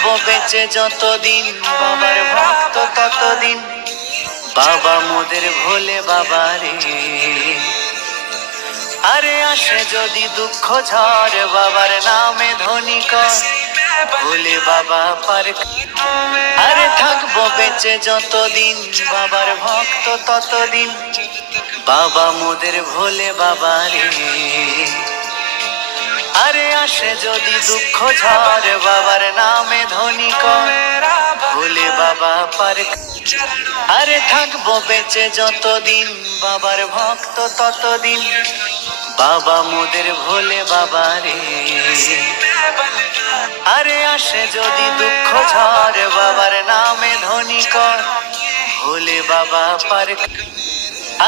থাকবো বেঁচে যতদিন বাবার ভক্ত ততদিন। বাবা মোদের ভোলে বাবা রে। আরে আসে যদি দুঃখ ঝড় বাবার নামে ধ্বনি কর, ভোলে বাবা পার। আরে থাকবো বেঁচে যতদিন বাবার ভক্ত ততদিন। বাবা মোদের ভোলে বাবা রে। আরে আসে যদি দুঃখ ঝড় বাবার নামে ধ্বনি কর, ভোলে বাবা পার। আরে থাকবো বেঁচে যতদিন বাবার ভক্ত ততদিন। বাবা মোদের ভোলে বাবা রে। আরে আসে যদি দুঃখ ঝড় বাবার নামে ধ্বনি কর, ভোলে বাবা পার।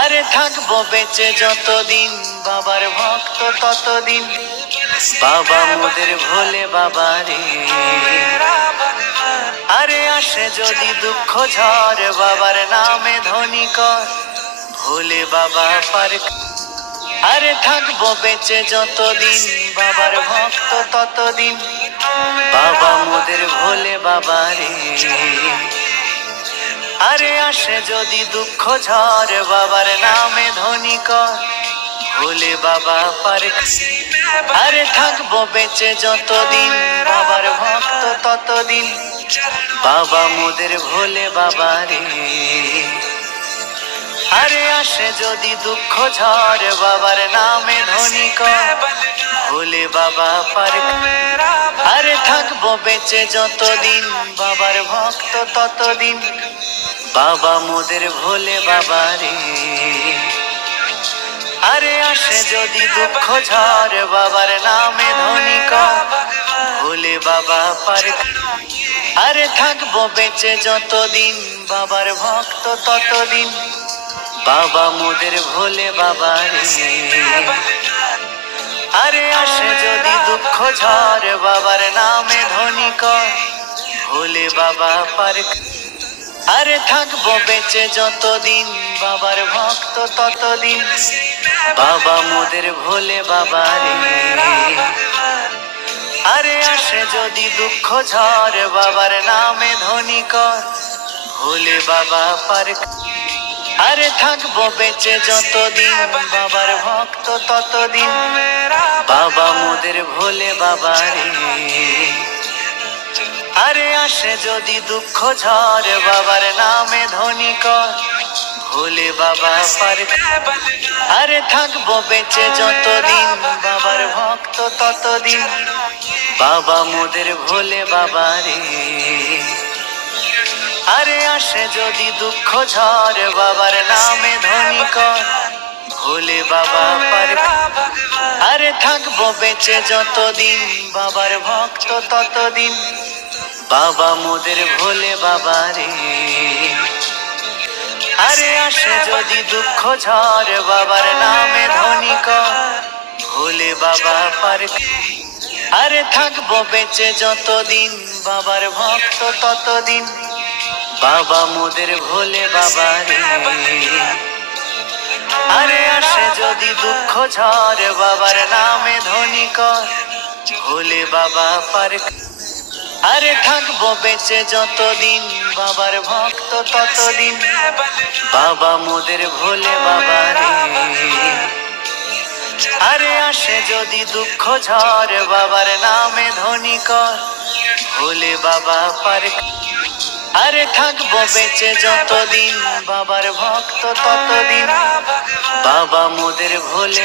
আরে থাকবো বেঁচে যতদিন বাবার ভক্ত ততদিন। বাবা মোদের ভোলে বাবা রে। আরে আসে যদি দুঃখ ঝড় বাবার নামে ধ্বনি কর, ভোলে বাবা পার। আরে থাকবো বেঁচে যতদিন বাবার ভক্ত ততদিন। বাবা মোদের ভোলে বাবা রে। আরে আসে যদি দুঃখ ঝড় বাবার নামে ধ্বনি কর, ভোলে বাবা পার। আরে থাকবো বেঁচে যতদিন বাবার ভক্ত ততদিন। বাবা মোদের ভোলে বাবা রে। আরে আসে যদি দুঃখ ঝড় বাবার নামে ধ্বনি কর, ভোলে বাবা পার। আরে থাকবো বেঁচে যতদিন বাবার ভক্ত ততদিন। বাবা মোদের ভোলে বাবা রে। আরে আসে যদি দুঃখ ঝড় বাবার নামে ধ্বনি কর, ভোলে বাবা পার। আরে থাকবো বেঁচে যতদিন বাবার ভক্ত ততদিন। বাবা মোদের ভোলে বাবা রে। আরে আসে যদি দুঃখ ঝড় বাবার নামে ধ্বনি কর, ভোলে বাবা পার। আরে থাকবো বেঁচে যতদিন বাবার ভক্ত ততদিন। বাবা মোদের ভোলে বাবা রে। আরে আসে যদি দুঃখ ঝড় বাবার নামে ধ্বনি কর, ভোলে বাবা পার। আরে থাকবো বেঁচে যতদিন বাবার ভক্ত ততদিন। বাবা মোদের ভোলে বাবা রে। আরে আসে যদি দুঃখ ঝড় বাবার নামে ধ্বনি কর, ভোলে বাবা পার। আরে থাকবো বেঁচে যতদিন বাবার ভক্ত ততদিন। বাবা মোদের ভোলে বাবা রে। আরে আসে যদি দুঃখ ঝড় বাবার নামে ধ্বনি কর, ভোলে বাবা পার। আরে থাকবো বেঁচে যতদিন বাবার ভক্ত ততদিন। বাবা মোদের ভোলে বাবা রে। আরে আসে যদি দুঃখ ঝড় বাবার নামে ধ্বনি কর, ভোলে বাবা পার। আরে থাকবো বেঁচে যতদিন বাবার ভক্ত ততদিন। বাবা মোদের ভোলে বাবা রে। আরে আসে যদি দুঃখ ঝড় বাবার নামে ধ্বনি কর, ভোলে বাবা পার। আরে থাকবো বেঁচে যতদিন বাবার ভক্ত ততদিন। বাবা মোদের ভোলে বাবা রে। আরে আসে যদি দুঃখ ঝড় বাবার নামে ধ্বনি কর, ভোলে বাবা পার। আরে থাকবো বেঁচে যতদিন বাবার ভক্ত ততদিন। বাবা মোদের ভোলে